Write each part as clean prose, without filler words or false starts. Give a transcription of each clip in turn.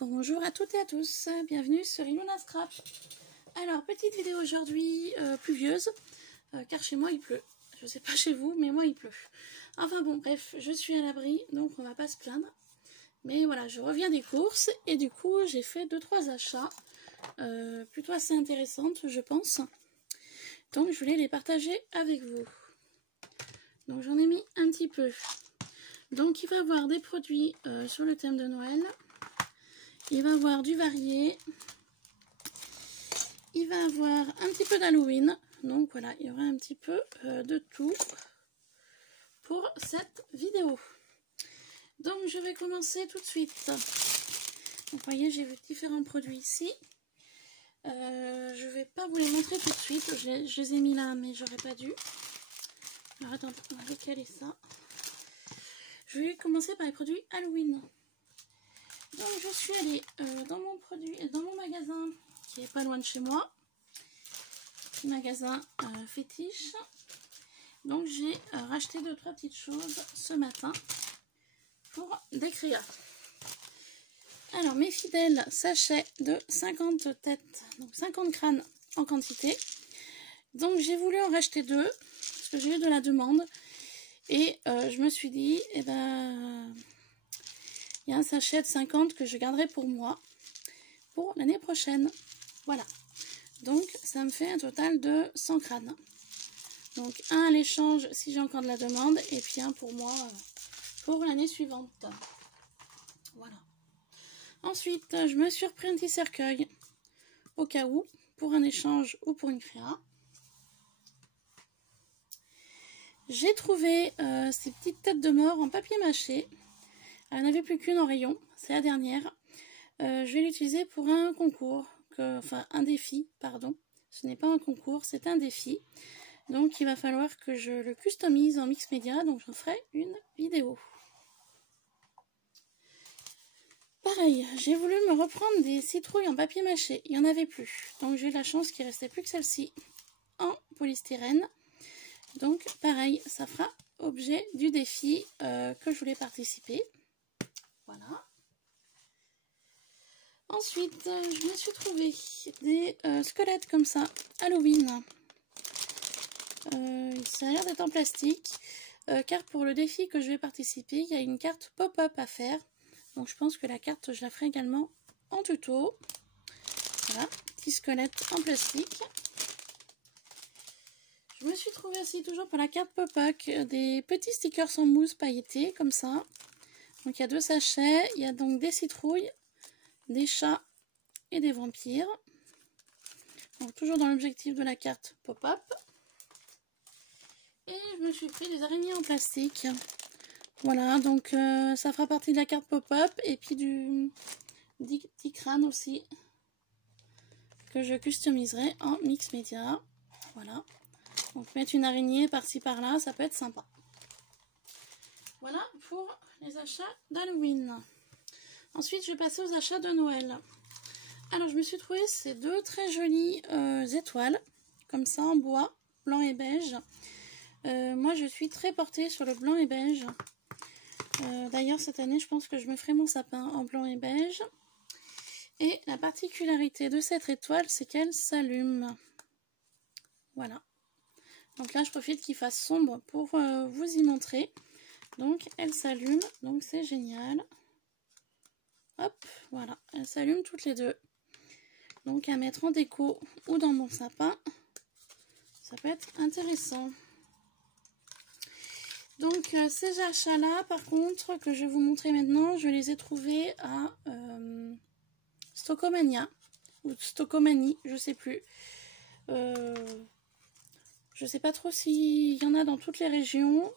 Bonjour à toutes et à tous, bienvenue sur Ilona Scrap. Alors, petite vidéo aujourd'hui pluvieuse, car chez moi il pleut. Je sais pas chez vous, mais moi il pleut. Enfin bon, bref, je suis à l'abri, donc on va pas se plaindre. Mais voilà, je reviens des courses et du coup j'ai fait 2-3 achats plutôt assez intéressantes, je pense. Donc je voulais les partager avec vous. Donc j'en ai mis un petit peu. Donc il va y avoir des produits sur le thème de Noël. Il va y avoir du varié. Il va y avoir un petit peu d'Halloween. Donc voilà, il y aura un petit peu de tout pour cette vidéo. Donc je vais commencer tout de suite. Donc, vous voyez, j'ai vu différents produits ici. Je ne vais pas vous les montrer tout de suite. Je les ai mis là, mais j'aurais pas dû. Alors attendez, on va décaler ça. Je vais commencer par les produits Halloween. Donc je suis allée dans mon magasin qui est pas loin de chez moi. Petit magasin fétiche. Donc j'ai racheté 2-3 petites choses ce matin pour des créas. Alors mes fidèles sachets de 50 têtes, donc 50 crânes en quantité. Donc j'ai voulu en racheter 2 parce que j'ai eu de la demande et je me suis dit, eh ben, il y a un sachet de 50 que je garderai pour moi pour l'année prochaine. Voilà. Donc ça me fait un total de 100 crânes. Donc un à l'échange si j'ai encore de la demande et puis un pour moi pour l'année suivante. Voilà. Ensuite, je me suis repris un petit cercueil au cas où, pour un échange ou pour une créa. J'ai trouvé ces petites têtes de mort en papier mâché. Elle n'avait plus qu'une en rayon, c'est la dernière. Je vais l'utiliser pour un concours, enfin un défi, pardon. Ce n'est pas un concours, c'est un défi. Donc il va falloir que je le customise en mix média, donc j'en ferai une vidéo. Pareil, j'ai voulu me reprendre des citrouilles en papier mâché, il n'y en avait plus. Donc j'ai eu la chance qu'il ne restait plus que celle-ci en polystyrène. Donc pareil, ça fera objet du défi que je voulais participer. Voilà. Ensuite, je me suis trouvé des squelettes comme ça, Halloween. Ça a l'air d'être en plastique, car pour le défi que je vais participer, il y a une carte pop-up à faire. Donc je pense que la carte, je la ferai également en tuto. Voilà, petit squelette en plastique. Je me suis trouvé aussi, toujours pour la carte pop-up, des petits stickers en mousse pailletés, comme ça. Donc il y a 2 sachets, il y a donc des citrouilles, des chats et des vampires. Donc toujours dans l'objectif de la carte pop-up. Et je me suis pris des araignées en plastique. Voilà, donc ça fera partie de la carte pop-up et puis du petit crâne aussi que je customiserai en mix média. Voilà, donc mettre une araignée par-ci par-là, ça peut être sympa. Voilà pour les achats d'Halloween. Ensuite, je vais passer aux achats de Noël. Alors, je me suis trouvé ces 2 très jolies étoiles, comme ça en bois, blanc et beige. Moi, je suis très portée sur le blanc et beige. D'ailleurs, cette année, je pense que je me ferai mon sapin en blanc et beige. Et la particularité de cette étoile, c'est qu'elle s'allume. Voilà. Donc là, je profite qu'il fasse sombre pour vous y montrer. Donc, elle s'allume. Donc, c'est génial. Hop, voilà. Elles s'allument toutes les 2. Donc, à mettre en déco ou dans mon sapin, ça peut être intéressant. Donc ces achats-là, par contre, que je vais vous montrer maintenant, je les ai trouvés à Stockomania ou Stockomanie, je sais plus. Je sais pas trop s'il y en a dans toutes les régions.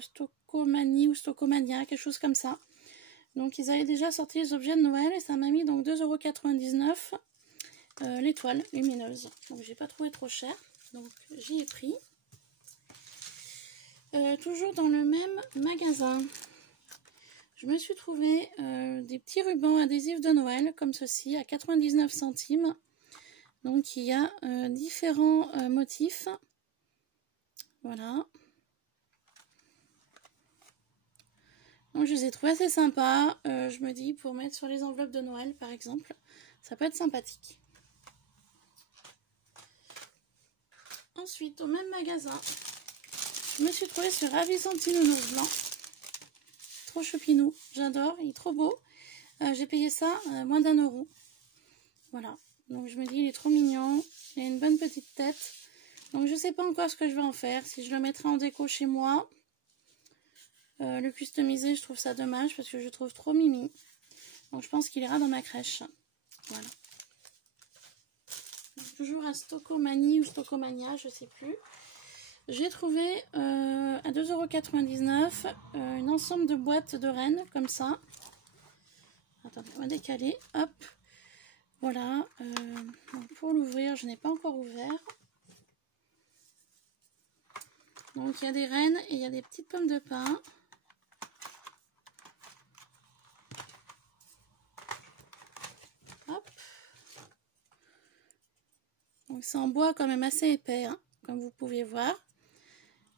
Stockomanie ou Stockomania, quelque chose comme ça. Donc ils avaient déjà sorti les objets de Noël et ça m'a mis donc 2,99 € l'étoile lumineuse. Donc j'ai pas trouvé trop cher, donc j'y ai pris. Toujours dans le même magasin, je me suis trouvé des petits rubans adhésifs de Noël comme ceci à 99 centimes. Donc il y a différents motifs. Voilà. Donc je les ai trouvés assez sympas. Je me dis pour mettre sur les enveloppes de Noël par exemple, ça peut être sympathique. Ensuite, au même magasin, je me suis trouvée ce ravissant petit nounours blanc. Trop choupinou, j'adore, il est trop beau. J'ai payé ça moins d'1 €. Voilà, donc je me dis il est trop mignon, il a une bonne petite tête. Donc je sais pas encore ce que je vais en faire, si je le mettrai en déco chez moi. Le customiser, je trouve ça dommage parce que je trouve trop mimi. Donc je pense qu'il ira dans ma crèche. Voilà. Donc, toujours à Stocomanie ou Stocomania, je sais plus. J'ai trouvé à 2,99 € un ensemble de boîtes de rennes comme ça. Attendez, on va décaler. Hop. Voilà. Donc pour l'ouvrir, je n'ai pas encore ouvert. Donc il y a des rennes et il y a des petites pommes de pin. Hop. Donc c'est en bois quand même assez épais, hein, comme vous pouvez voir.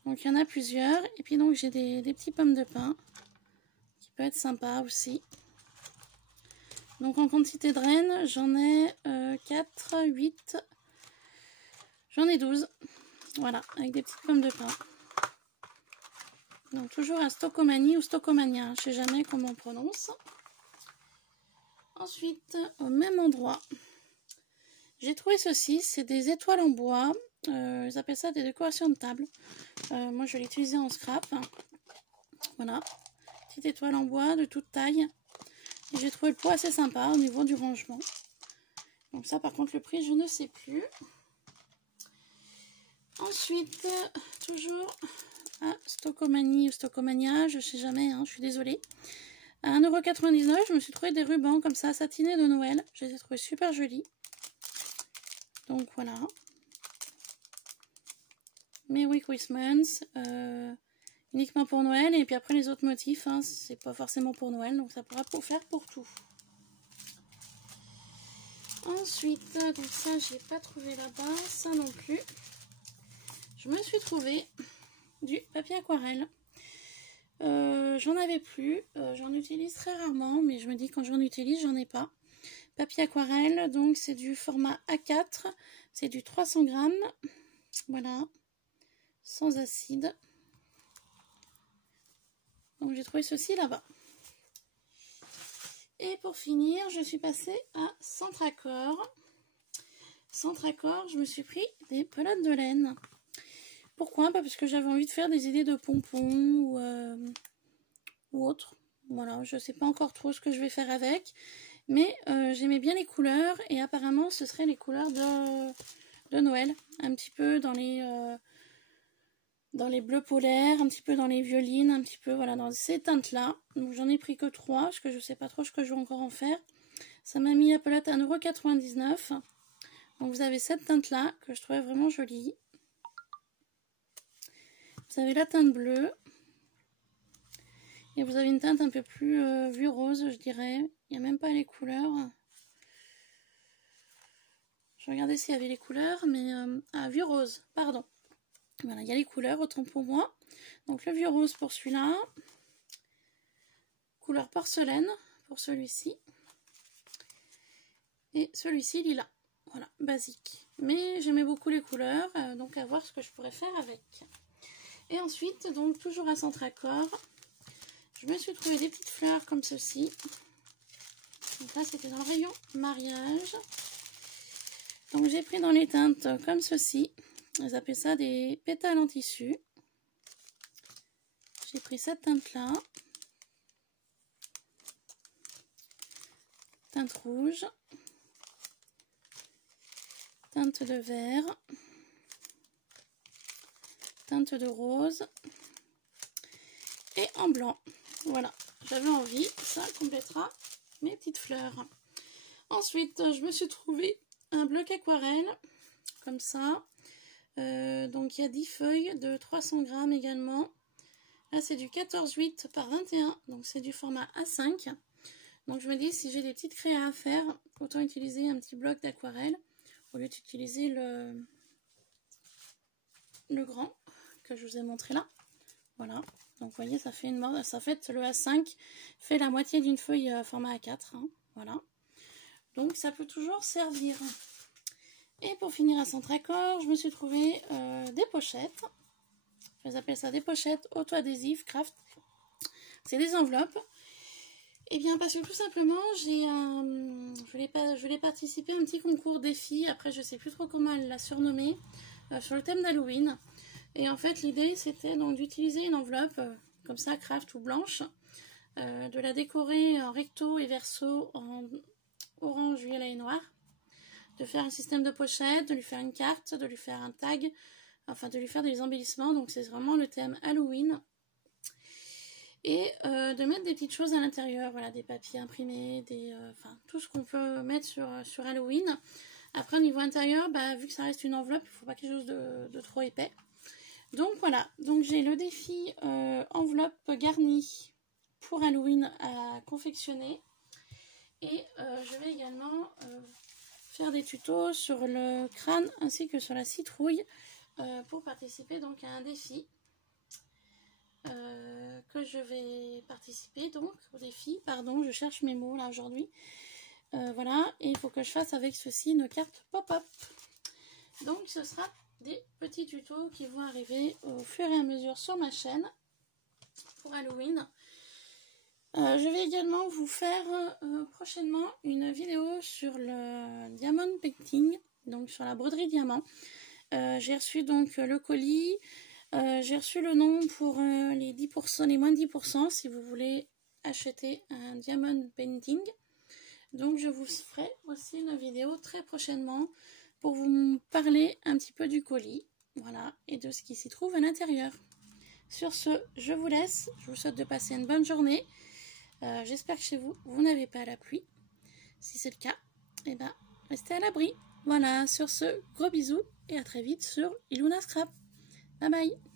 Donc il y en a plusieurs. Et puis donc j'ai des petits pommes de pin qui peut être sympa aussi. Donc en quantité de rennes, j'en ai 4, 8, j'en ai 12. Voilà, avec des petites pommes de pin. Donc toujours à Stocomanie ou Stocomania, je ne sais jamais comment on prononce. Ensuite, au même endroit, j'ai trouvé ceci, c'est des étoiles en bois. Ils appellent ça des décorations de table. Moi je l'ai utilisé en scrap. Voilà, petite étoile en bois de toute taille. Et j'ai trouvé le pot assez sympa au niveau du rangement. Donc ça par contre le prix je ne sais plus. Ensuite, toujours à Stocomanie ou Stocomania, je ne sais jamais, hein, je suis désolée. À 1,99 €, je me suis trouvé des rubans comme ça, satinés de Noël. Je les ai trouvés super jolis. Donc voilà. Merry Christmas. Uniquement pour Noël. Et puis après les autres motifs, hein, c'est pas forcément pour Noël. Donc ça pourra faire pour tout. Ensuite, donc ça, j'ai pas trouvé là-bas. Ça non plus. Je me suis trouvé du papier aquarelle. J'en avais plus, j'en utilise très rarement, mais je me dis quand j'en utilise, j'en ai pas. Papier aquarelle, donc c'est du format A4, c'est du 300 grammes, voilà, sans acide. Donc j'ai trouvé ceci là-bas. Et pour finir, je suis passée à Centracor. Centracor, je me suis pris des pelotes de laine. Pourquoi? Parce que j'avais envie de faire des idées de pompons ou autre. Voilà, je sais pas encore trop ce que je vais faire avec. Mais j'aimais bien les couleurs et apparemment ce seraient les couleurs de Noël. Un petit peu dans les bleus polaires, un petit peu dans les violines, un petit peu voilà dans ces teintes-là. Donc j'en ai pris que 3 parce que je sais pas trop ce que je vais encore en faire. Ça m'a mis la pelote à 1,99 €. Donc vous avez cette teinte-là que je trouvais vraiment jolie. Vous avez la teinte bleue. Et vous avez une teinte un peu plus vue rose, je dirais. Il n'y a même pas les couleurs. Je regardais s'il y avait les couleurs, mais... vue rose, pardon. Voilà, il y a les couleurs, autant pour moi. Donc le vue rose pour celui-là. Couleur porcelaine pour celui-ci. Et celui-ci, lilas. Voilà, basique. Mais j'aimais beaucoup les couleurs, donc à voir ce que je pourrais faire avec. Et ensuite, donc toujours à Centracor, je me suis trouvé des petites fleurs comme ceci. Donc là, c'était dans le rayon mariage. Donc j'ai pris dans les teintes comme ceci. Ils appellent ça des pétales en tissu. J'ai pris cette teinte-là. Teinte rouge. Teinte de vert. Teinte de rose. Et en blanc. Voilà, j'avais envie, ça complétera mes petites fleurs. Ensuite, je me suis trouvé un bloc aquarelle, comme ça. Donc il y a 10 feuilles de 300 grammes également. Là c'est du 14,8 par 21, donc c'est du format A5. Donc je me dis si j'ai des petites créas à faire, autant utiliser un petit bloc d'aquarelle au lieu d'utiliser le grand que je vous ai montré là. Voilà, Donc vous voyez, ça fait le A5 fait la moitié d'une feuille format A4. Hein, voilà. Donc ça peut toujours servir. Et pour finir à centre-accord, je me suis trouvé des pochettes. Je appelle ça des pochettes auto-adhésives craft. C'est des enveloppes. Et bien parce que tout simplement, je voulais participer à un petit concours défi. Après, je sais plus trop comment elle l'a surnommé. Sur le thème d'Halloween. Et en fait, l'idée, c'était donc d'utiliser une enveloppe comme ça, craft ou blanche. De la décorer en recto et verso en orange, violet et noir. De faire un système de pochette, de lui faire une carte, de lui faire un tag. Enfin, de lui faire des embellissements. Donc, c'est vraiment le thème Halloween. Et de mettre des petites choses à l'intérieur, voilà, des papiers imprimés, enfin tout ce qu'on peut mettre sur Halloween. Après au niveau intérieur, bah, vu que ça reste une enveloppe, il ne faut pas quelque chose de trop épais. Donc voilà, donc j'ai le défi enveloppe garnie pour Halloween à confectionner. Et je vais également faire des tutos sur le crâne ainsi que sur la citrouille pour participer donc à un défi. Que je vais participer donc au défi, pardon, je cherche mes mots là aujourd'hui, voilà, et il faut que je fasse avec ceci une carte pop-up. Donc ce sera des petits tutos qui vont arriver au fur et à mesure sur ma chaîne pour Halloween. Je vais également vous faire prochainement une vidéo sur le diamond painting, donc sur la broderie diamant. J'ai reçu donc le colis. J'ai reçu le nom pour les 10%, les moins de 10% si vous voulez acheter un diamond painting. Donc je vous ferai aussi une vidéo très prochainement pour vous parler un petit peu du colis, voilà, et de ce qui s'y trouve à l'intérieur. Sur ce, je vous laisse, je vous souhaite de passer une bonne journée. J'espère que chez vous, vous n'avez pas la pluie. Si c'est le cas, eh ben, restez à l'abri. Voilà, sur ce, gros bisous et à très vite sur Iluna Scrap. Bye bye.